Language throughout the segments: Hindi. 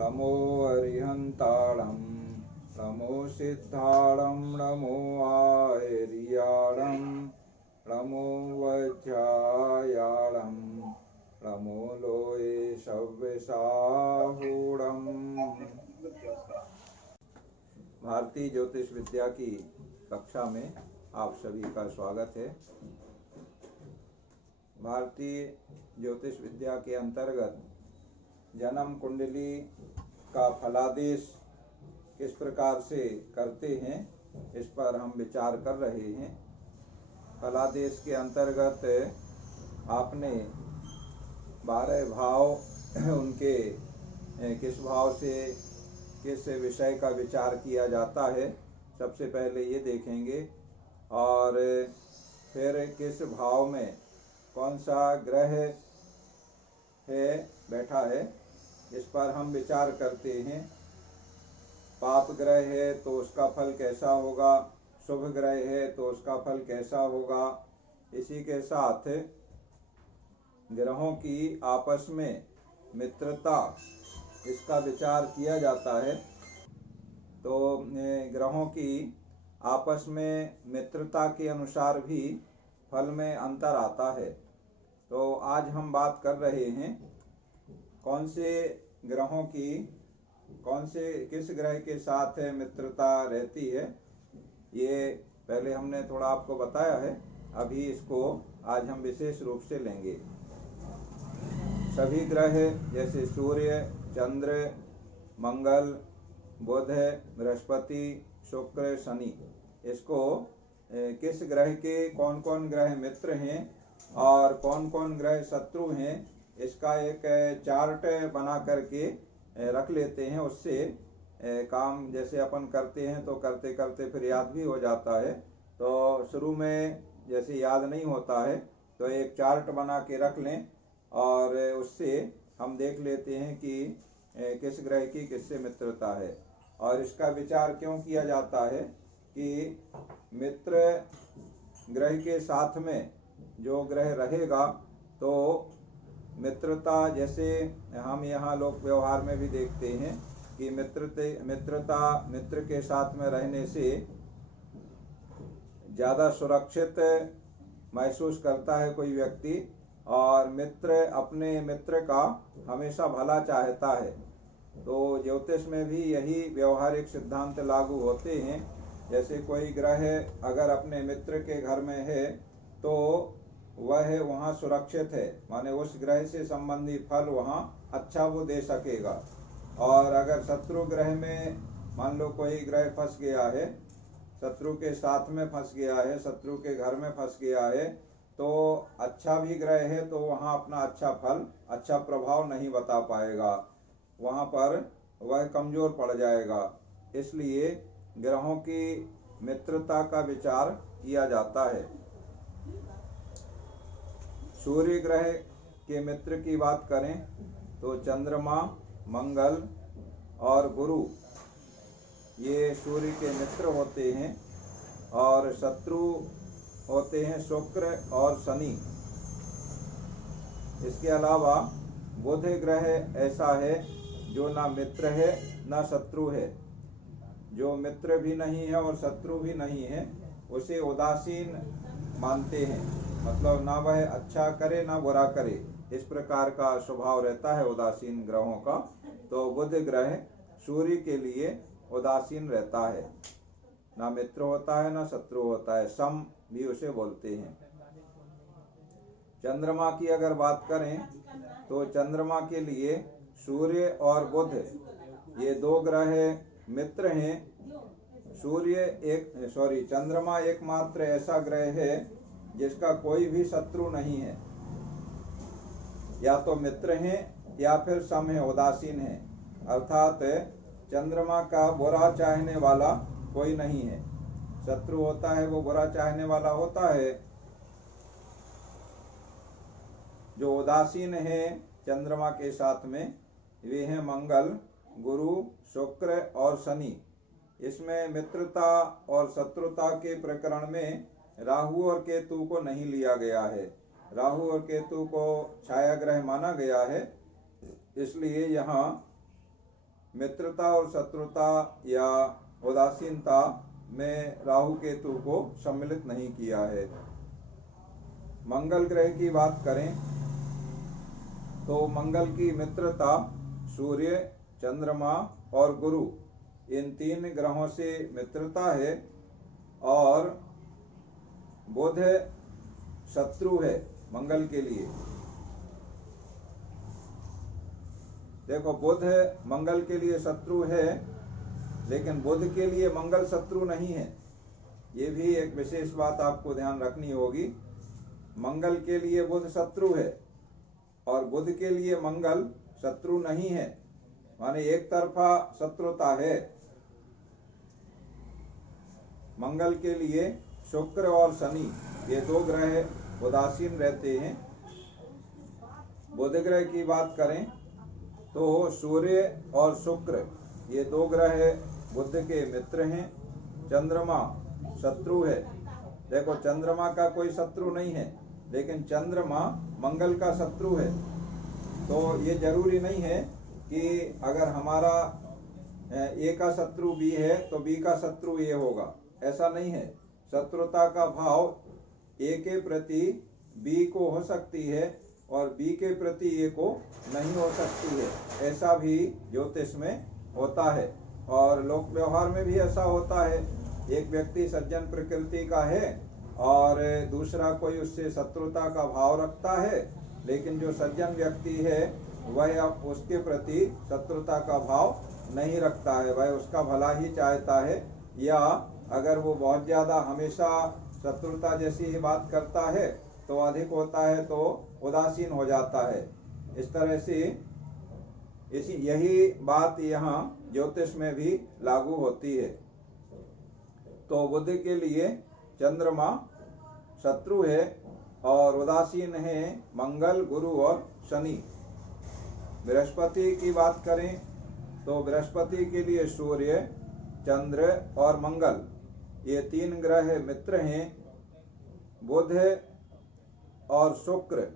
नमो अरिहन्ताणं नमो सिद्धाणं नमो आयर्याणं नमो वज्रायाणं नमो लोये सव्यसाहूणम्। भारतीय ज्योतिष विद्या की कक्षा में आप सभी का स्वागत है। भारतीय ज्योतिष विद्या के अंतर्गत जन्म कुंडली का फलादेश किस प्रकार से करते हैं इस पर हम विचार कर रहे हैं। फलादेश के अंतर्गत आपने 12 भाव उनके किस भाव से किस विषय का विचार किया जाता है सबसे पहले ये देखेंगे, और फिर किस भाव में कौन सा ग्रह है बैठा है इस पर हम विचार करते हैं। पाप ग्रह है तो उसका फल कैसा होगा, शुभ ग्रह है तो उसका फल कैसा होगा। इसी के साथ ग्रहों की आपस में मित्रता इसका विचार किया जाता है। तो ग्रहों की आपस में मित्रता के अनुसार भी फल में अंतर आता है। तो आज हम बात कर रहे हैं कौन से ग्रहों की किस ग्रह के साथ मित्रता रहती है। ये पहले हमने थोड़ा आपको बताया है, अभी इसको आज हम विशेष रूप से लेंगे। सभी ग्रह जैसे सूर्य, चंद्र, मंगल, बुध, बृहस्पति, शुक्र, शनि, इसको किस ग्रह के कौन कौन ग्रह मित्र हैं और कौन कौन ग्रह शत्रु हैं इसका एक चार्ट बना करके रख लेते हैं। उससे काम जैसे अपन करते हैं तो करते करते फिर याद भी हो जाता है। तो शुरू में जैसे याद नहीं होता है तो एक चार्ट बना के रख लें और उससे हम देख लेते हैं कि किस ग्रह की किससे मित्रता है। और इसका विचार क्यों किया जाता है कि मित्र ग्रह के साथ में जो ग्रह रहेगा तो मित्रता, जैसे हम यहाँ लोक व्यवहार में भी देखते हैं कि मित्र के साथ में रहने से ज़्यादा सुरक्षित महसूस करता है कोई व्यक्ति, और अपने मित्र का हमेशा भला चाहता है। तो ज्योतिष में भी यही व्यवहारिक सिद्धांत लागू होते हैं। जैसे कोई ग्रह अगर अपने मित्र के घर में है तो वह वहाँ सुरक्षित है, माने उस ग्रह से संबंधी फल वहाँ अच्छा वो दे सकेगा। और अगर शत्रु ग्रह में मान लो कोई ग्रह फंस गया है, शत्रु के साथ में फंस गया है, शत्रु के घर में फंस गया है, तो अच्छा भी ग्रह है तो वहाँ अपना अच्छा फल, अच्छा प्रभाव नहीं बता पाएगा, वहाँ पर वह कमजोर पड़ जाएगा। इसलिए ग्रहों की मित्रता का विचार किया जाता है। सूर्य ग्रह के मित्र की बात करें तो चंद्रमा, मंगल और गुरु ये सूर्य के मित्र होते हैं, और शत्रु होते हैं शुक्र और शनि। इसके अलावा बुध ग्रह ऐसा है जो ना मित्र है ना शत्रु है, जो मित्र भी नहीं है और शत्रु भी नहीं है, उसे उदासीन मानते हैं, मतलब ना वह अच्छा करे ना बुरा करे, इस प्रकार का स्वभाव रहता है उदासीन ग्रहों का। तो बुध ग्रह सूर्य के लिए उदासीन रहता है, ना मित्र होता है ना शत्रु होता है, सम भी उसे बोलते हैं। चंद्रमा की अगर बात करें तो चंद्रमा के लिए सूर्य और बुध ये दो ग्रह मित्र हैं। चंद्रमा एकमात्र ऐसा ग्रह है जिसका कोई भी शत्रु नहीं है, या तो मित्र हैं या फिर सम है, उदासीन है, अर्थात चंद्रमा का बुरा चाहने वाला कोई नहीं है। शत्रु होता है वो बुरा चाहने वाला होता है। जो उदासीन है चंद्रमा के साथ में वे हैं मंगल, गुरु, शुक्र और शनि। इसमें मित्रता और शत्रुता के प्रकरण में राहु और केतु को नहीं लिया गया है। राहु और केतु को छाया ग्रह माना गया है, इसलिए यहाँ मित्रता और शत्रुता या उदासीनता में राहु केतु को सम्मिलित नहीं किया है। मंगल ग्रह की बात करें तो मंगल की मित्रता सूर्य, चंद्रमा और गुरु, इन 3 ग्रहों से मित्रता है। और बुध शत्रु है मंगल के लिए। देखो, बुध मंगल के लिए शत्रु है, लेकिन बुध के लिए मंगल शत्रु नहीं है। ये भी एक विशेष बात आपको ध्यान रखनी होगी। मंगल के लिए बुध शत्रु है और बुध के लिए मंगल शत्रु नहीं है, माने एक तरफा शत्रुता है। मंगल के लिए शुक्र और शनि, ये 2 ग्रह उदासीन रहते हैं। बुध ग्रह की बात करें तो सूर्य और शुक्र, ये 2 ग्रह बुध के मित्र हैं। चंद्रमा शत्रु है। देखो, चंद्रमा का कोई शत्रु नहीं है, लेकिन चंद्रमा मंगल का शत्रु है। तो ये जरूरी नहीं है कि अगर हमारा ए का शत्रु बी है तो बी का शत्रु ए होगा, ऐसा नहीं है। शत्रुता का भाव ए के प्रति बी को हो सकती है और बी के प्रति ए को नहीं हो सकती है, ऐसा भी ज्योतिष में होता है। और लोक व्यवहार में भी ऐसा होता है। एक व्यक्ति सज्जन प्रकृति का है और दूसरा कोई उससे शत्रुता का भाव रखता है, लेकिन जो सज्जन व्यक्ति है वह अब उसके प्रति शत्रुता का भाव नहीं रखता है, वह उसका भला ही चाहता है। या अगर वो बहुत ज्यादा हमेशा शत्रुता जैसी ही बात करता है तो अधिक होता है तो उदासीन हो जाता है। इस तरह से यही बात यहाँ ज्योतिष में भी लागू होती है। तो बुध के लिए चंद्रमा शत्रु है और उदासीन है मंगल, गुरु और शनि। बृहस्पति की बात करें तो बृहस्पति के लिए सूर्य, चंद्र और मंगल, ये 3 ग्रह मित्र हैं। बुध और शुक्र,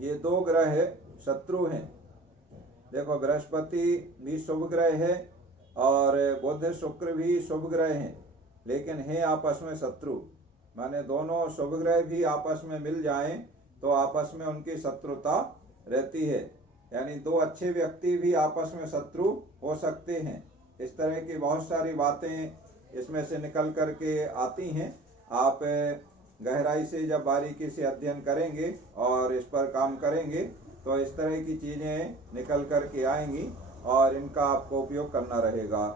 ये 2 ग्रह शत्रु हैं। देखो, बृहस्पति भी शुभ ग्रह है और बुध शुक्र भी शुभ ग्रह हैं, लेकिन हैं आपस में शत्रु। माने दोनों शुभ ग्रह भी आपस में मिल जाएं तो आपस में उनकी शत्रुता रहती है। यानी 2 अच्छे व्यक्ति भी आपस में शत्रु हो सकते हैं। इस तरह की बहुत सारी बातें इसमें से निकल करके आती हैं। आप गहराई से जब बारीकी से अध्ययन करेंगे और इस पर काम करेंगे तो इस तरह की चीजें निकल करके आएंगी और इनका आपको उपयोग करना रहेगा।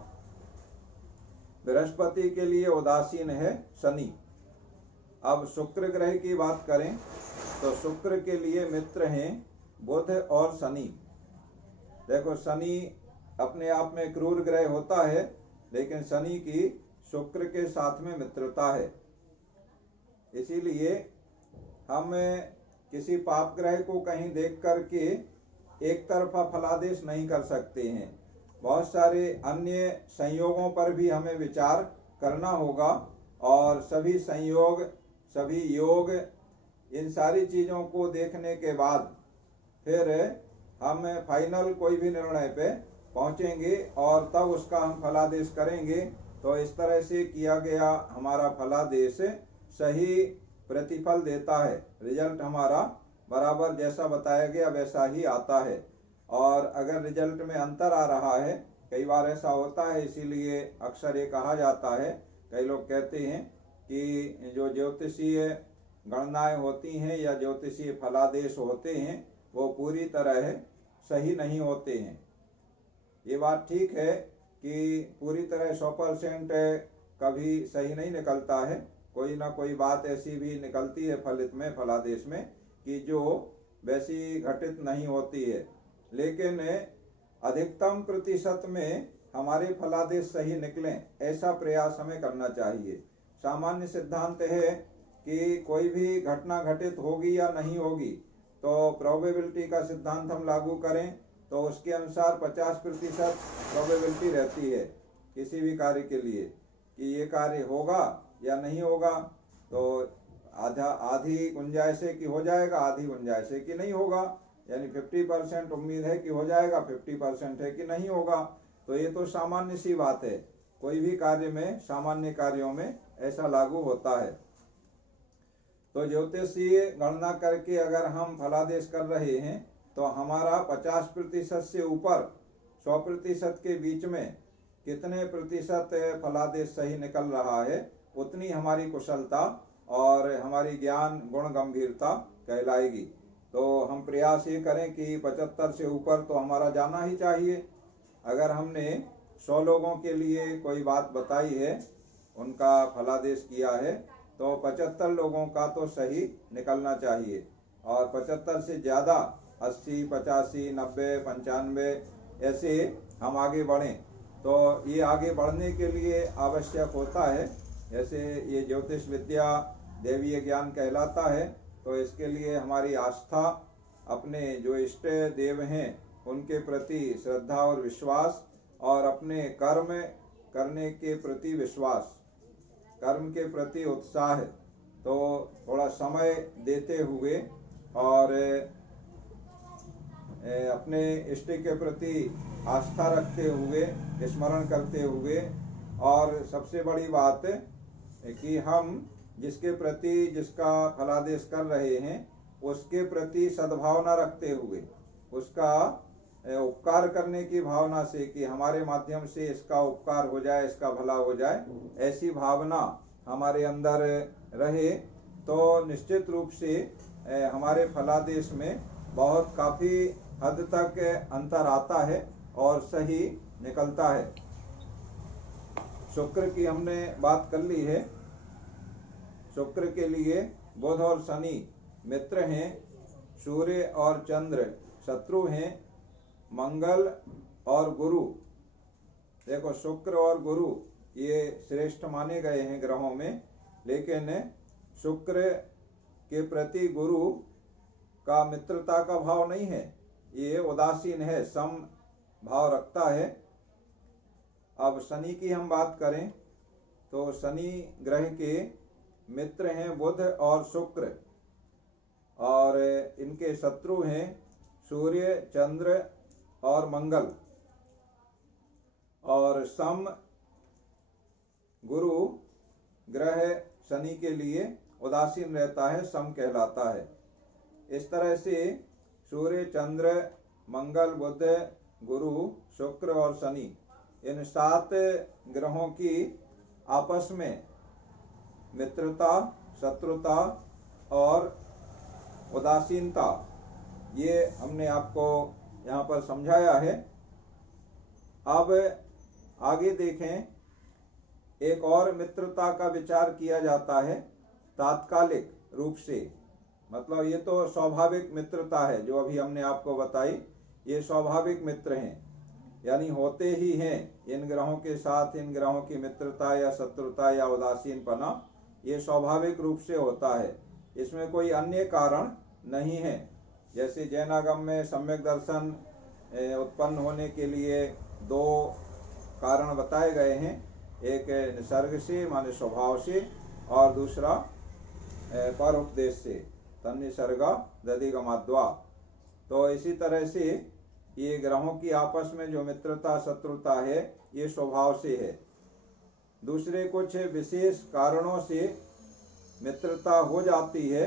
बृहस्पति के लिए उदासीन है शनि। अब शुक्र ग्रह की बात करें तो शुक्र के लिए मित्र हैं बुध और शनि। देखो, शनि अपने आप में क्रूर ग्रह होता है, लेकिन शनि की शुक्र के साथ में मित्रता है। इसीलिए हम किसी पाप ग्रह को कहीं देख करके एक तरफा फलादेश नहीं कर सकते हैं। बहुत सारे अन्य संयोगों पर भी हमें विचार करना होगा और सभी संयोग, सभी योग, इन सारी चीजों को देखने के बाद फिर हम फाइनल कोई भी निर्णय पे पहुंचेंगे और तब उसका हम फलादेश करेंगे। तो इस तरह से किया गया हमारा फलादेश सही प्रतिफल देता है। रिजल्ट हमारा बराबर जैसा बताया गया वैसा ही आता है। और अगर रिजल्ट में अंतर आ रहा है, कई बार ऐसा होता है, इसीलिए अक्सर ये कहा जाता है, कई लोग कहते हैं कि जो ज्योतिषीय गणनाएं होती हैं या ज्योतिषीय फलादेश होते हैं वो पूरी तरह सही नहीं होते हैं। ये बात ठीक है कि पूरी तरह 100% कभी सही नहीं निकलता है। कोई ना कोई बात ऐसी भी निकलती है फलित में, फलादेश में, कि जो वैसी घटित नहीं होती है। लेकिन अधिकतम प्रतिशत में हमारे फलादेश सही निकलें, ऐसा प्रयास हमें करना चाहिए। सामान्य सिद्धांत है कि कोई भी घटना घटित होगी या नहीं होगी तो प्रोबेबिलिटी का सिद्धांत हम लागू करें तो उसके अनुसार 50% प्रोबेबिलिटी रहती है किसी भी कार्य के लिए कि ये कार्य होगा या नहीं होगा। तो आधी गुंजाइश है कि हो जाएगा, आधी गुंजाइश है कि नहीं होगा। यानी 50% उम्मीद है कि हो जाएगा, 50% है कि नहीं होगा। तो ये तो सामान्य सी बात है, कोई भी कार्य में, सामान्य कार्यों में ऐसा लागू होता है। तो ज्योतिषीय गणना करके अगर हम फलादेश कर रहे हैं तो हमारा 50% से ऊपर 100% के बीच में कितने प्रतिशत फलादेश सही निकल रहा है, उतनी हमारी कुशलता और हमारी ज्ञान गुण गंभीरता कहलाएगी। तो हम प्रयास ये करें कि 75 से ऊपर तो हमारा जाना ही चाहिए। अगर हमने 100 लोगों के लिए कोई बात बताई है, उनका फलादेश किया है, तो 75 लोगों का तो सही निकलना चाहिए। और 75 से ज़्यादा 80, 85, 90, 95 ऐसे हम आगे बढ़ें। तो ये आगे बढ़ने के लिए आवश्यक होता है, जैसे ये ज्योतिष विद्या देवीय ज्ञान कहलाता है, तो इसके लिए हमारी आस्था, अपने जो इष्ट देव हैं उनके प्रति श्रद्धा और विश्वास, और अपने कर्म करने के प्रति विश्वास, कर्म के प्रति उत्साह, तो थोड़ा समय देते हुए और अपने इष्ट के प्रति आस्था रखते हुए, स्मरण करते हुए, और सबसे बड़ी बात कि हम जिसके प्रति जिसका फलादेश कर रहे हैं उसके प्रति सद्भावना रखते हुए, उसका उपकार करने की भावना से कि हमारे माध्यम से इसका उपकार हो जाए, इसका भला हो जाए, ऐसी भावना हमारे अंदर रहे तो निश्चित रूप से हमारे फलादेश में बहुत काफ़ी हद तक अंतर आता है और सही निकलता है। शुक्र की हमने बात कर ली है। शुक्र के लिए बुध और शनि मित्र हैं, सूर्य और चंद्र शत्रु हैं, मंगल और गुरु, देखो शुक्र और गुरु ये श्रेष्ठ माने गए हैं ग्रहों में, लेकिन शुक्र के प्रति गुरु का मित्रता का भाव नहीं है, ये उदासीन है, सम भाव रखता है। अब शनि की हम बात करें तो शनि ग्रह के मित्र हैं बुध और शुक्र, और इनके शत्रु हैं सूर्य, चंद्र और मंगल। और सम गुरु ग्रह शनि के लिए उदासीन रहता है, सम कहलाता है। इस तरह से सूर्य, चंद्र, मंगल, बुध, गुरु, शुक्र और शनि, इन 7 ग्रहों की आपस में मित्रता, शत्रुता और उदासीनता, ये हमने आपको यहाँ पर समझाया है। अब आगे देखें, एक और मित्रता का विचार किया जाता है तात्कालिक रूप से, मतलब ये तो स्वाभाविक मित्रता है जो अभी हमने आपको बताई, ये स्वाभाविक मित्र हैं, यानी होते ही हैं इन ग्रहों के साथ। इन ग्रहों की मित्रता या शत्रुता या उदासीनपना ये स्वाभाविक रूप से होता है, इसमें कोई अन्य कारण नहीं है। जैसे जैनागम में सम्यक दर्शन उत्पन्न होने के लिए 2 कारण बताए गए हैं, एक निसर्ग से माने स्वभाव से, और दूसरा परोपदेश से, तन्निसर्गा दधिगमाद्वा। तो इसी तरह से ये ग्रहों की आपस में जो मित्रता शत्रुता है ये स्वभाव से है। दूसरे कुछ विशेष कारणों से मित्रता हो जाती है,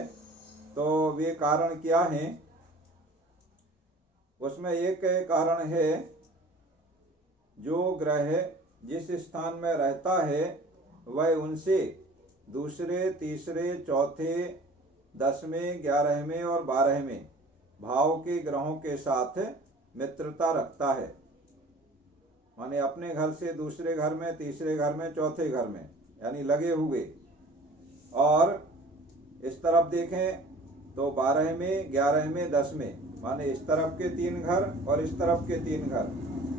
तो वे कारण क्या हैं? उसमें एक कारण है, जो ग्रह जिस स्थान में रहता है वह उनसे दूसरे, तीसरे, चौथे, 10वें, 11वें और 12वें भाव के ग्रहों के साथ मित्रता रखता है, माने अपने घर से दूसरे घर में, तीसरे घर में, चौथे घर में, यानी लगे हुए। और इस तरफ देखें तो 12वें, 11वें, 10वें, माने इस तरफ के 3 घर और इस तरफ के 3 घर,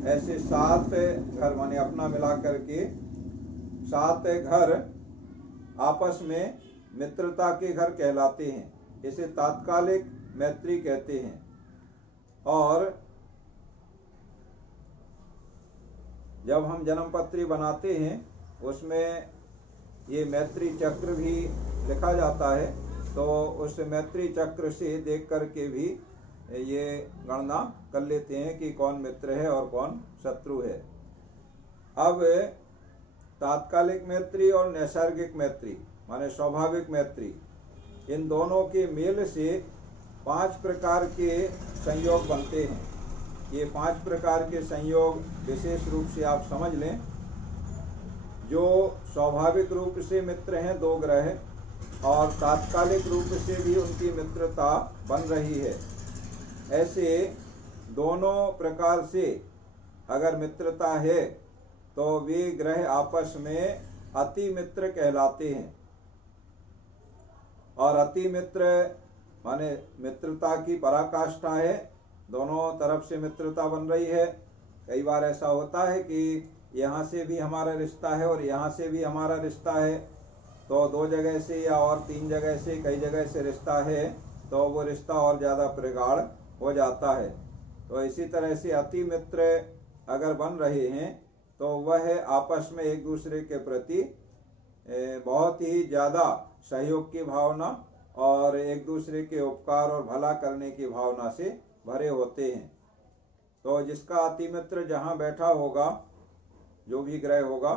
ऐसे 7 घर, माने अपना मिला करके 7 घर आपस में मित्रता के घर कहलाते हैं। इसे तात्कालिक मैत्री कहते हैं। और जब हम जन्मपत्री बनाते हैं उसमें ये मैत्री चक्र भी लिखा जाता है, तो उस मैत्री चक्र से देख करके भी ये गणना कर लेते हैं कि कौन मित्र है और कौन शत्रु है। अब तात्कालिक मैत्री और नैसर्गिक मैत्री माने स्वाभाविक मैत्री, इन दोनों के मेल से 5 प्रकार के संयोग बनते हैं। ये 5 प्रकार के संयोग विशेष रूप से आप समझ लें। जो स्वाभाविक रूप से मित्र हैं 2 ग्रह, और तात्कालिक रूप से भी उनकी मित्रता बन रही है, ऐसे दोनों प्रकार से अगर मित्रता है तो वे ग्रह आपस में अति मित्र कहलाते हैं। और अति मित्र माने मित्रता की पराकाष्ठा है, दोनों तरफ से मित्रता बन रही है। कई बार ऐसा होता है कि यहाँ से भी हमारा रिश्ता है और यहाँ से भी हमारा रिश्ता है, तो 2 जगह से या और 3 जगह से, कई जगह से रिश्ता है, तो वो रिश्ता और ज़्यादा प्रगाढ़ हो जाता है। तो इसी तरह से अति मित्र अगर बन रहे हैं तो वह आपस में एक दूसरे के प्रति बहुत ही ज़्यादा सहयोग की भावना और एक दूसरे के उपकार और भला करने की भावना से भरे होते हैं। तो जिसका अति मित्र जहाँ बैठा होगा, जो भी ग्रह होगा,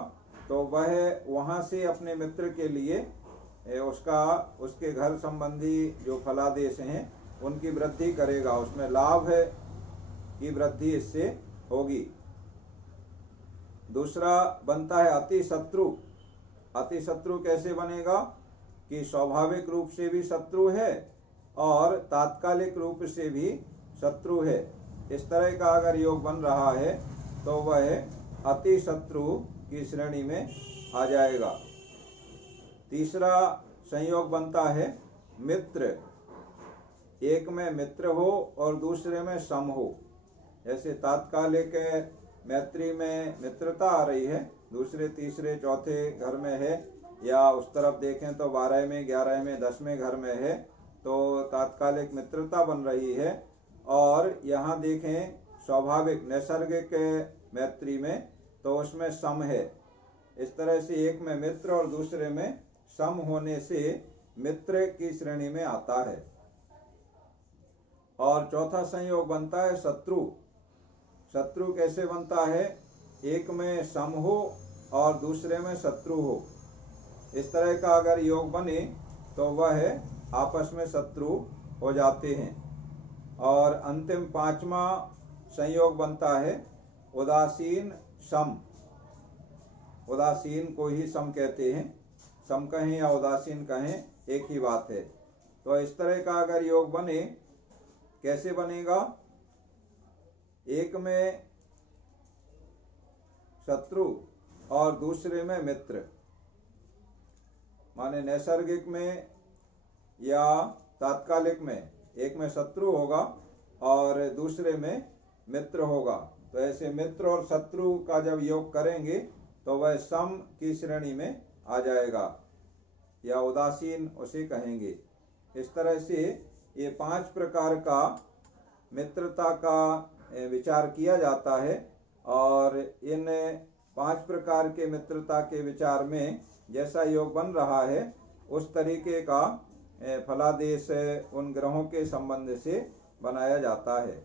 तो वह वहाँ से अपने मित्र के लिए उसके घर संबंधी जो फलादेश हैं उनकी वृद्धि करेगा, उसमें लाभ है की वृद्धि इससे होगी। दूसरा बनता है अति शत्रु। अति शत्रु कैसे बनेगा कि स्वाभाविक रूप से भी शत्रु है और तात्कालिक रूप से भी शत्रु है। इस तरह का अगर योग बन रहा है तो वह अति शत्रु की श्रेणी में आ जाएगा। तीसरा संयोग बनता है मित्र। एक में मित्र हो और दूसरे में सम हो। जैसे तात्कालिक मैत्री में मित्रता आ रही है, दूसरे तीसरे चौथे घर में है, या उस तरफ देखें तो 12 में 11 में 10वें घर में है, तो तात्कालिक मित्रता बन रही है। और यहाँ देखें स्वाभाविक नैसर्गिक मैत्री में तो उसमें सम है। इस तरह से एक में मित्र और दूसरे में सम होने से मित्र की श्रेणी में आता है। और चौथा संयोग बनता है शत्रु। शत्रु कैसे बनता है? एक में सम हो और दूसरे में शत्रु हो। इस तरह का अगर योग बने तो वह आपस में शत्रु हो जाते हैं। और अंतिम 5वां संयोग बनता है उदासीन सम। उदासीन को ही सम कहते हैं, सम कहें या उदासीन कहें एक ही बात है। तो इस तरह का अगर योग बने, कैसे बनेगा? एक में शत्रु और दूसरे में मित्र, माने नैसर्गिक में या तात्कालिक में एक में शत्रु होगा और दूसरे में मित्र होगा। तो ऐसे मित्र और शत्रु का जब योग करेंगे तो वह सम की श्रेणी में आ जाएगा, या उदासीन उसे कहेंगे। इस तरह से ये 5 प्रकार का मित्रता का विचार किया जाता है। और इन 5 प्रकार के मित्रता के विचार में जैसा योग बन रहा है उस तरीके का फलादेश उन ग्रहों के संबंध से बनाया जाता है।